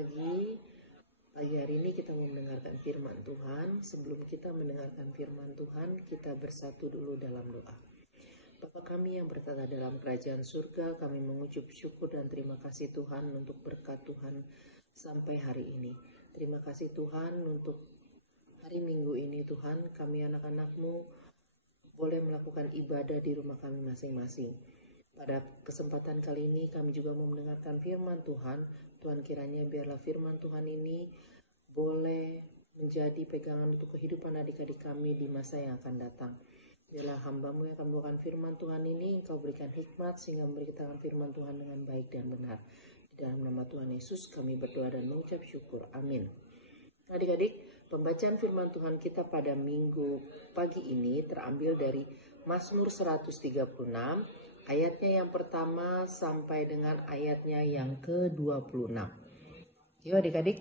lagi. Pagi hari ini kita mau mendengarkan firman Tuhan. Sebelum kita mendengarkan firman Tuhan, kita bersatu dulu dalam doa. Bapa kami yang bertata dalam kerajaan surga, kami mengucap syukur dan terima kasih Tuhan untuk berkat Tuhan sampai hari ini. Terima kasih Tuhan untuk hari Minggu ini Tuhan, kami anak-anak-Mu boleh melakukan ibadah di rumah kami masing-masing. Pada kesempatan kali ini kami juga mau mendengarkan firman Tuhan. Tuhan kiranya biarlah firman Tuhan ini boleh menjadi pegangan untuk kehidupan adik-adik kami di masa yang akan datang. Biarlah hamba-Mu yang akan membawakan firman Tuhan ini, Engkau berikan hikmat sehingga memberitakan firman Tuhan dengan baik dan benar. Di dalam nama Tuhan Yesus kami berdoa dan mengucap syukur. Amin. Adik-adik, pembacaan firman Tuhan kita pada minggu pagi ini terambil dari Mazmur 136, ayatnya yang pertama sampai dengan ayatnya yang ke-26. Yuk adik-adik,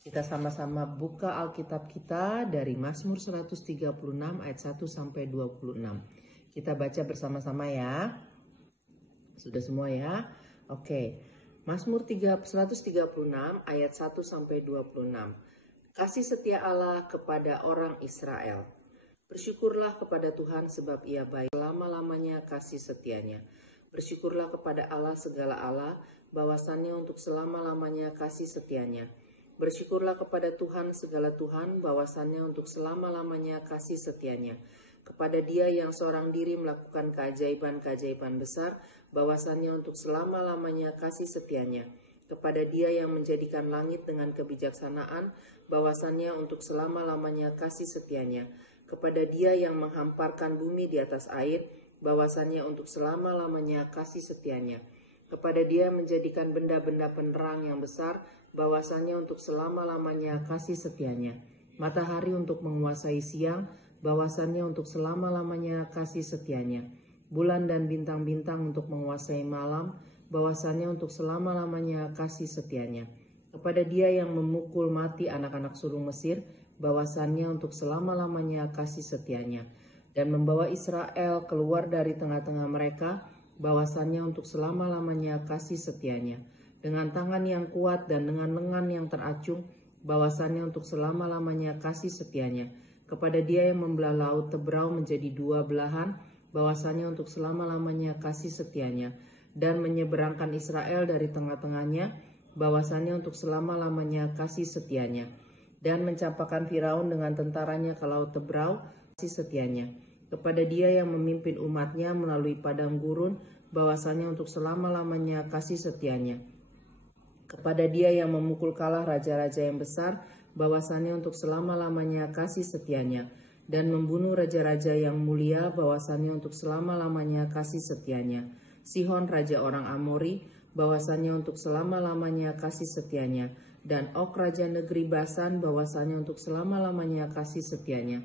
kita sama-sama buka Alkitab kita dari Mazmur 136 ayat 1 sampai 26. Kita baca bersama-sama ya. Sudah semua ya? Oke. Mazmur 136 ayat 1 sampai 26. Kasih setia Allah kepada orang Israel. Bersyukurlah kepada Tuhan sebab Ia baik, selama-lamanya kasih setianya. Bersyukurlah kepada Allah segala Allah, bahwasannya untuk selama-lamanya kasih setianya. Bersyukurlah kepada Tuhan segala Tuhan, bahwasannya untuk selama-lamanya kasih setianya. Kepada Dia yang seorang diri melakukan keajaiban-keajaiban besar, bahwasannya untuk selama-lamanya kasih setianya. Kepada Dia yang menjadikan langit dengan kebijaksanaan, bahwasannya untuk selama-lamanya kasih setianya. Kepada Dia yang menghamparkan bumi di atas air, bahwasannya untuk selama-lamanya kasih setianya. Kepada Dia menjadikan benda-benda penerang yang besar, bahwasannya untuk selama-lamanya kasih setianya. Matahari untuk menguasai siang, bahwasannya untuk selama-lamanya kasih setianya. Bulan dan bintang-bintang untuk menguasai malam, bahwasannya untuk selama-lamanya kasih setianya. Kepada Dia yang memukul mati anak-anak sulung Mesir, bahwasannya untuk selama-lamanya kasih setianya. Dan membawa Israel keluar dari tengah-tengah mereka, bahwasannya untuk selama-lamanya kasih setianya. Dengan tangan yang kuat dan dengan lengan yang teracung, bahwasannya untuk selama-lamanya kasih setianya. Kepada Dia yang membelah laut Tebrau menjadi dua belahan, bahwasannya untuk selama-lamanya kasih setianya. Dan menyeberangkan Israel dari tengah-tengahnya, bahwasannya untuk selama-lamanya kasih setianya. Dan mencampakkan Firaun dengan tentaranya ke laut Tebrau, kasih setianya. Kepada Dia yang memimpin umatnya melalui padang gurun, bahwasannya untuk selama-lamanya kasih setianya. Kepada Dia yang memukul kalah raja-raja yang besar, bahwasannya untuk selama-lamanya kasih setianya. Dan membunuh raja-raja yang mulia, bahwasannya untuk selama-lamanya kasih setianya. Sihon raja orang Amori, bahwasannya untuk selama-lamanya kasih setianya. Dan Og raja negeri Basan, bahwasannya untuk selama-lamanya kasih setianya.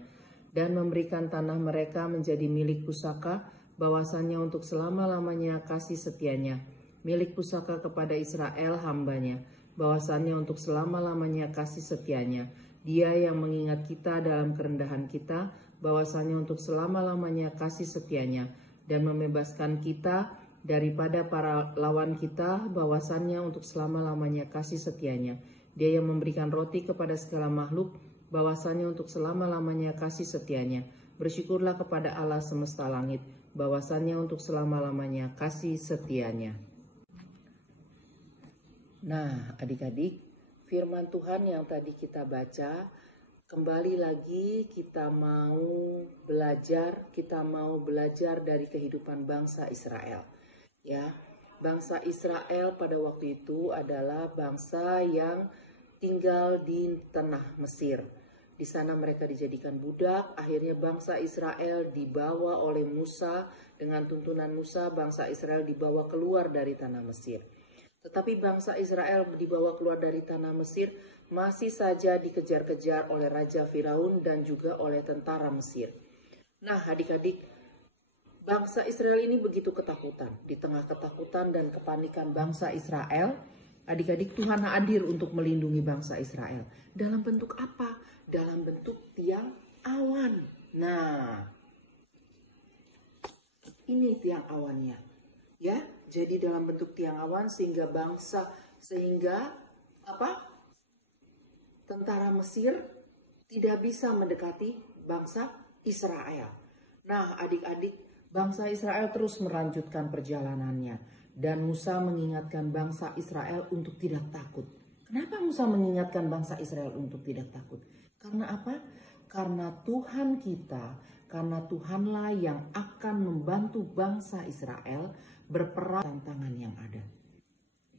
Dan memberikan tanah mereka menjadi milik pusaka, bahwasannya untuk selama-lamanya kasih setianya. Milik pusaka kepada Israel hambanya, bahwasannya untuk selama-lamanya kasih setianya. Dia yang mengingat kita dalam kerendahan kita, bahwasannya untuk selama-lamanya kasih setianya. Dan membebaskan kita daripada para lawan kita, bahwasannya untuk selama-lamanya kasih setianya. Dia yang memberikan roti kepada segala makhluk, bahwasannya untuk selama-lamanya kasih setianya. Bersyukurlah kepada Allah semesta langit, bahwasannya untuk selama-lamanya kasih setianya. Nah, adik-adik, firman Tuhan yang tadi kita baca, kembali lagi kita mau belajar dari kehidupan bangsa Israel. Ya, bangsa Israel pada waktu itu adalah bangsa yang tinggal di tanah Mesir. Di sana mereka dijadikan budak. Akhirnya bangsa Israel dibawa oleh Musa, dengan tuntunan Musa bangsa Israel dibawa keluar dari tanah Mesir. Tetapi bangsa Israel dibawa keluar dari tanah Mesir masih saja dikejar-kejar oleh Raja Firaun dan juga oleh tentara Mesir. Nah adik-adik, bangsa Israel ini begitu ketakutan. Di tengah ketakutan dan kepanikan bangsa Israel, adik-adik, Tuhan hadir untuk melindungi bangsa Israel. Dalam bentuk apa? Dalam bentuk tiang awan. Nah, ini tiang awannya. Ya, jadi dalam bentuk tiang awan sehingga tentara Mesir tidak bisa mendekati bangsa Israel. Nah, adik-adik, bangsa Israel terus melanjutkan perjalanannya. Dan Musa mengingatkan bangsa Israel untuk tidak takut. Kenapa Musa mengingatkan bangsa Israel untuk tidak takut? Karena apa? Karena Tuhan kita, karena Tuhanlah yang akan membantu bangsa Israel berperang tantangan yang ada.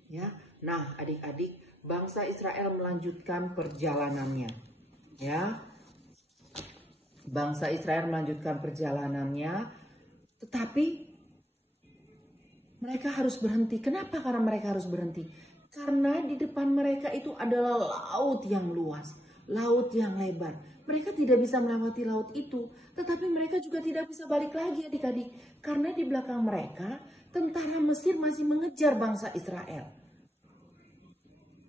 Ya, nah adik-adik, bangsa Israel melanjutkan perjalanannya. Ya, bangsa Israel melanjutkan perjalanannya, tetapi mereka harus berhenti. Kenapa? Karena mereka harus berhenti. Karena di depan mereka itu adalah laut yang luas, laut yang lebar. Mereka tidak bisa melewati laut itu, tetapi mereka juga tidak bisa balik lagi adik-adik. Karena di belakang mereka, tentara Mesir masih mengejar bangsa Israel.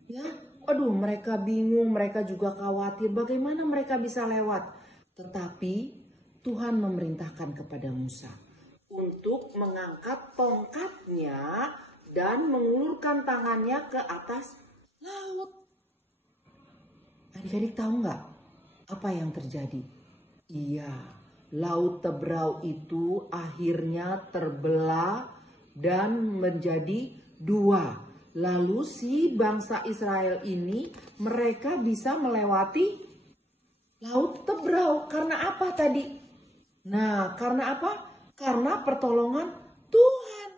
Ya, aduh mereka bingung, mereka juga khawatir bagaimana mereka bisa lewat. Tetapi Tuhan memerintahkan kepada Musa untuk mengangkat tongkatnya dan mengulurkan tangannya ke atas laut. Adik-adik tahu nggak apa yang terjadi? Iya, laut Tebrau itu akhirnya terbelah dan menjadi dua. Lalu si bangsa Israel ini mereka bisa melewati laut Tebrau. Karena apa tadi? Nah, karena apa? Karena pertolongan Tuhan.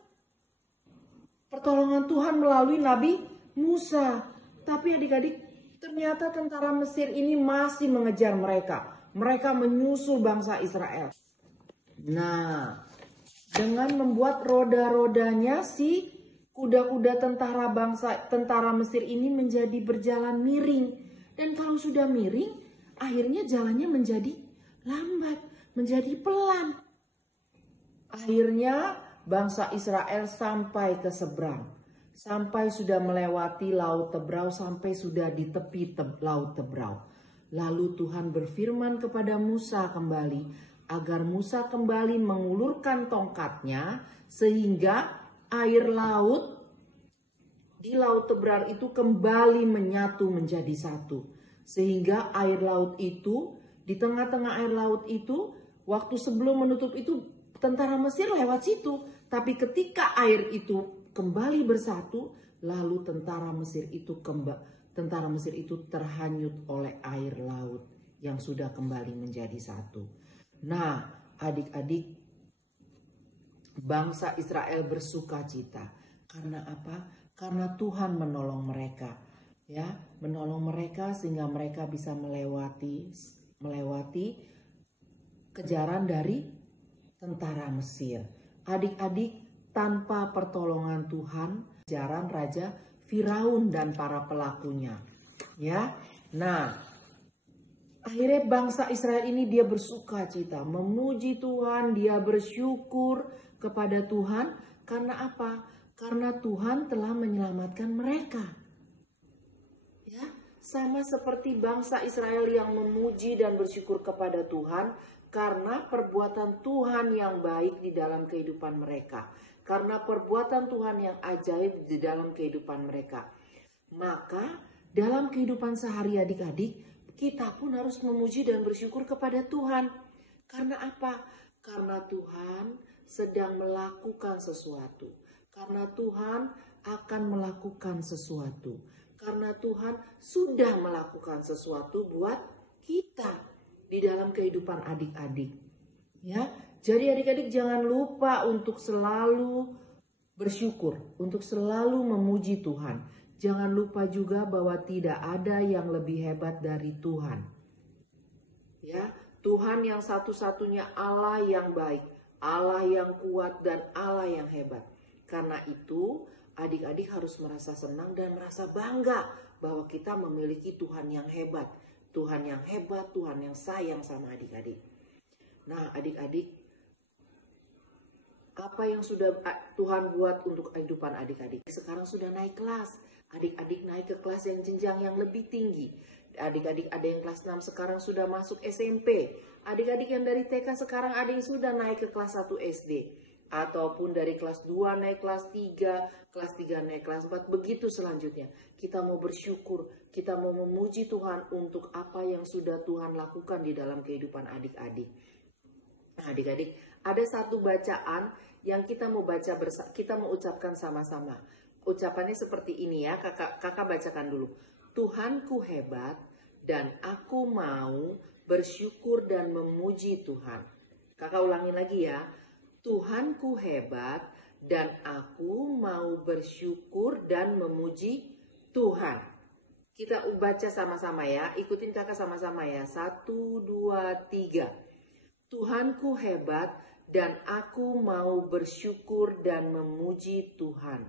Pertolongan Tuhan melalui Nabi Musa. Tapi adik-adik, ternyata tentara Mesir ini masih mengejar mereka. Mereka menyusul bangsa Israel. Nah, dengan membuat roda-rodanya si kuda-kuda tentara Mesir ini menjadi berjalan miring. Dan kalau sudah miring, akhirnya jalannya menjadi lambat, menjadi pelan. Akhirnya bangsa Israel sampai ke seberang. Sampai sudah melewati laut Tebrau, sampai sudah di tepi laut Tebrau. Lalu Tuhan berfirman kepada Musa kembali, agar Musa kembali mengulurkan tongkatnya, sehingga air laut di laut Tebrau itu kembali menyatu menjadi satu. Sehingga air laut itu, di tengah-tengah air laut itu, waktu sebelum menutup itu tentara Mesir lewat situ. Tapi ketika air itu kembali bersatu, lalu tentara Mesir itu terhanyut oleh air laut yang sudah kembali menjadi satu. Nah, adik-adik, bangsa Israel bersuka cita. Karena apa? Karena Tuhan menolong mereka. Ya, menolong mereka sehingga mereka bisa melewati kejaran dari tentara Mesir. Adik-adik, tanpa pertolongan Tuhan, kejaran Raja Firaun dan para pelakunya. Ya. Nah, akhirnya bangsa Israel ini dia bersuka cita, memuji Tuhan, dia bersyukur kepada Tuhan. Karena apa? Karena Tuhan telah menyelamatkan mereka. Ya, sama seperti bangsa Israel yang memuji dan bersyukur kepada Tuhan karena perbuatan Tuhan yang baik di dalam kehidupan mereka. Karena perbuatan Tuhan yang ajaib di dalam kehidupan mereka. Maka dalam kehidupan sehari adik-adik, kita pun harus memuji dan bersyukur kepada Tuhan. Karena apa? Karena Tuhan sedang melakukan sesuatu. Karena Tuhan akan melakukan sesuatu. Karena Tuhan sudah melakukan sesuatu buat kita di dalam kehidupan adik-adik. Ya, jadi adik-adik jangan lupa untuk selalu bersyukur, untuk selalu memuji Tuhan. Jangan lupa juga bahwa tidak ada yang lebih hebat dari Tuhan. Ya, Tuhan yang satu-satunya Allah yang baik, Allah yang kuat dan Allah yang hebat. Karena itu, adik-adik harus merasa senang dan merasa bangga bahwa kita memiliki Tuhan yang hebat. Tuhan yang hebat, Tuhan yang sayang sama adik-adik. Nah, adik-adik, apa yang sudah Tuhan buat untuk kehidupan adik-adik? Sekarang sudah naik kelas. Adik-adik naik ke kelas yang jenjang yang lebih tinggi. Adik-adik ada yang kelas 6 sekarang sudah masuk SMP. Adik-adik yang dari TK sekarang ada yang sudah naik ke kelas 1 SD. ataupun dari kelas 2 naik kelas 3, kelas 3 naik kelas 4, begitu selanjutnya. Kita mau bersyukur, kita mau memuji Tuhan untuk apa yang sudah Tuhan lakukan di dalam kehidupan adik-adik. Nah, adik-adik, ada satu bacaan yang kita mau baca kita mau ucapkan sama-sama. Ucapannya seperti ini ya, kakak bacakan dulu. Tuhanku hebat dan aku mau bersyukur dan memuji Tuhan. Kakak ulangi lagi ya. Tuhanku hebat dan aku mau bersyukur dan memuji Tuhan. Kita baca sama-sama ya. Ikutin kakak sama-sama ya. 1, 2, 3. Tuhanku hebat dan aku mau bersyukur dan memuji Tuhan.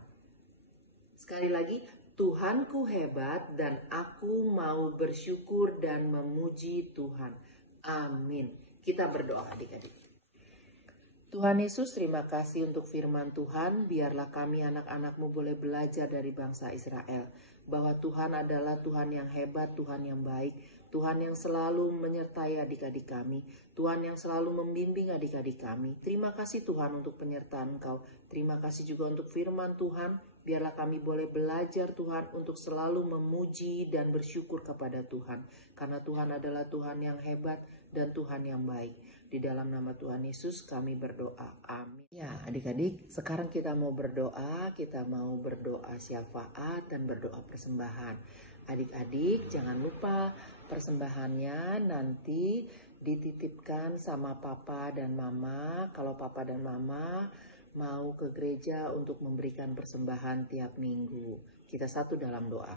Sekali lagi, Tuhanku hebat dan aku mau bersyukur dan memuji Tuhan. Amin. Kita berdoa adik-adik. Tuhan Yesus, terima kasih untuk firman Tuhan. Biarlah kami anak-anak-Mu boleh belajar dari bangsa Israel. Bahwa Tuhan adalah Tuhan yang hebat, Tuhan yang baik. Tuhan yang selalu menyertai adik-adik kami. Tuhan yang selalu membimbing adik-adik kami. Terima kasih Tuhan untuk penyertaan Engkau. Terima kasih juga untuk firman Tuhan. Biarlah kami boleh belajar Tuhan untuk selalu memuji dan bersyukur kepada Tuhan. Karena Tuhan adalah Tuhan yang hebat dan Tuhan yang baik. Di dalam nama Tuhan Yesus kami berdoa. Amin. Ya adik-adik, sekarang kita mau berdoa syafaat dan berdoa persembahan. Adik-adik jangan lupa persembahannya nanti dititipkan sama papa dan mama. Kalau papa dan mama mau ke gereja untuk memberikan persembahan tiap minggu. Kita satu dalam doa.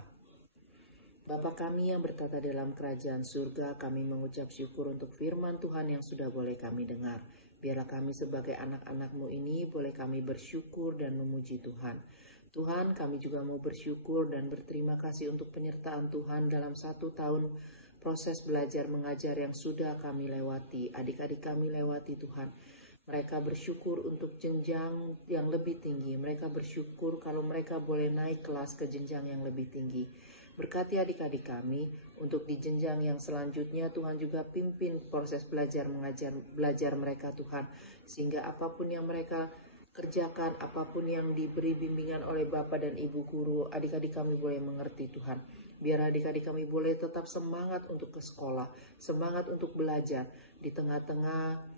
Bapa kami yang bertata dalam kerajaan surga, kami mengucap syukur untuk firman Tuhan yang sudah boleh kami dengar. Biarlah kami sebagai anak-anak-Mu ini boleh kami bersyukur dan memuji Tuhan. Tuhan, kami juga mau bersyukur dan berterima kasih untuk penyertaan Tuhan dalam 1 tahun proses belajar mengajar yang sudah kami lewati. Adik-adik kami lewati Tuhan. Mereka bersyukur untuk jenjang yang lebih tinggi. Mereka bersyukur kalau mereka boleh naik kelas ke jenjang yang lebih tinggi. Berkati adik-adik kami untuk di jenjang yang selanjutnya. Tuhan juga pimpin proses belajar mereka Tuhan. Sehingga apapun yang mereka kerjakan, apapun yang diberi bimbingan oleh Bapak dan Ibu guru, adik-adik kami boleh mengerti Tuhan. Biar adik-adik kami boleh tetap semangat untuk ke sekolah, semangat untuk belajar di tengah-tengah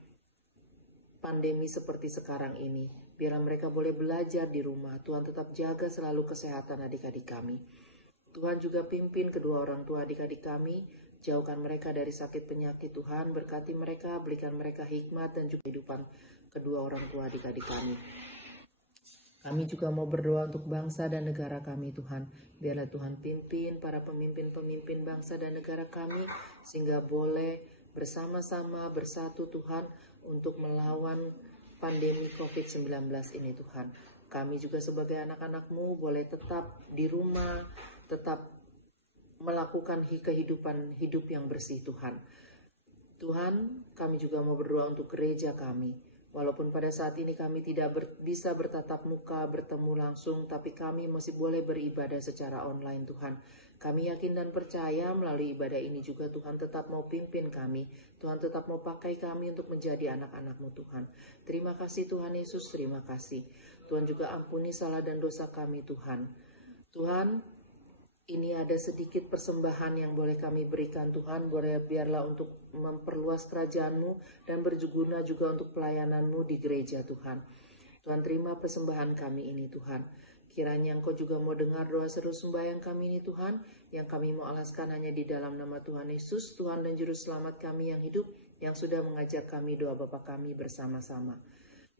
pandemi seperti sekarang ini. Biarlah mereka boleh belajar di rumah. Tuhan tetap jaga selalu kesehatan adik-adik kami. Tuhan juga pimpin kedua orang tua adik-adik kami. Jauhkan mereka dari sakit penyakit Tuhan. Berkati mereka, berikan mereka hikmat dan juga kehidupan kedua orang tua adik-adik kami. Kami juga mau berdoa untuk bangsa dan negara kami Tuhan. Biarlah Tuhan pimpin para pemimpin-pemimpin bangsa dan negara kami. Sehingga boleh bersama-sama bersatu Tuhan untuk melawan pandemi COVID-19 ini Tuhan. Kami juga sebagai anak-anak-Mu boleh tetap di rumah, tetap melakukan kehidupan hidup yang bersih Tuhan. Tuhan, kami juga mau berdoa untuk gereja kami. Walaupun pada saat ini kami tidak bisa bertatap muka, bertemu langsung, tapi kami masih boleh beribadah secara online Tuhan. Kami yakin dan percaya melalui ibadah ini juga Tuhan tetap mau pimpin kami. Tuhan tetap mau pakai kami untuk menjadi anak-anak-Mu Tuhan. Terima kasih Tuhan Yesus, terima kasih. Tuhan juga ampuni salah dan dosa kami Tuhan. Tuhan, ini ada sedikit persembahan yang boleh kami berikan Tuhan. Biarlah untuk memperluas kerajaan-Mu dan berguna juga untuk pelayanan-Mu di gereja Tuhan. Tuhan terima persembahan kami ini Tuhan. Kiranya Engkau juga mau dengar doa seru sembahyang kami ini Tuhan. Yang kami mau alaskan hanya di dalam nama Tuhan Yesus, Tuhan dan Juru Selamat kami yang hidup, yang sudah mengajar kami doa Bapa kami bersama-sama.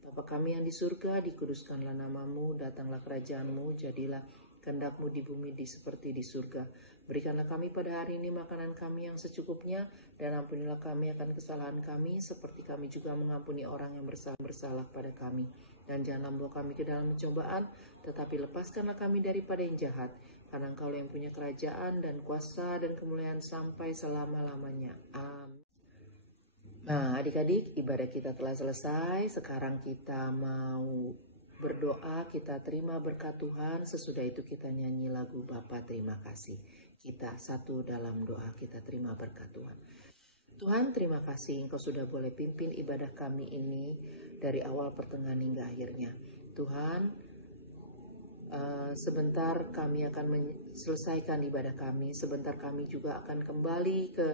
Bapa kami yang di surga, dikuduskanlah nama-Mu, datanglah kerajaan-Mu, jadilah kehendak-Mu di bumi seperti di surga. Berikanlah kami pada hari ini makanan kami yang secukupnya, dan ampunilah kami akan kesalahan kami, seperti kami juga mengampuni orang yang bersalah pada kami. Dan jangan membawa kami ke dalam pencobaan, tetapi lepaskanlah kami daripada yang jahat, karena Engkau yang punya kerajaan dan kuasa dan kemuliaan sampai selama-lamanya. Amin. Nah adik-adik, ibadah kita telah selesai. Sekarang kita mau berdoa, kita terima berkat Tuhan. Sesudah itu kita nyanyi lagu Bapa Terima Kasih. Kita satu dalam doa, kita terima berkat Tuhan. Tuhan, terima kasih Engkau sudah boleh pimpin ibadah kami ini dari awal, pertengahan, hingga akhirnya. Tuhan, sebentar kami akan selesaikan ibadah kami, sebentar kami juga akan kembali ke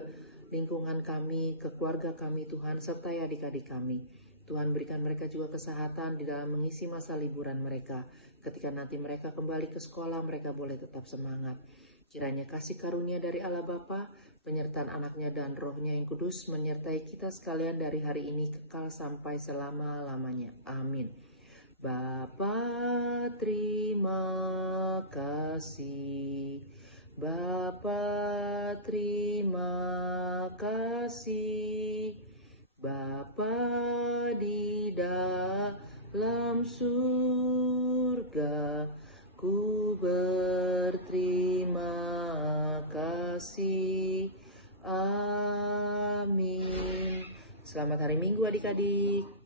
lingkungan kami, ke keluarga kami Tuhan, serta adik-adik kami. Tuhan, berikan mereka juga kesehatan di dalam mengisi masa liburan mereka. Ketika nanti mereka kembali ke sekolah, mereka boleh tetap semangat. Kiranya kasih karunia dari Allah Bapa, penyertaan anaknya dan rohnya yang kudus, menyertai kita sekalian dari hari ini kekal sampai selama-lamanya. Amin. Bapa, terima kasih. Bapa, terima kasih. Bapa di dalam surga, ku berterima kasih. Amin. Selamat hari Minggu adik-adik.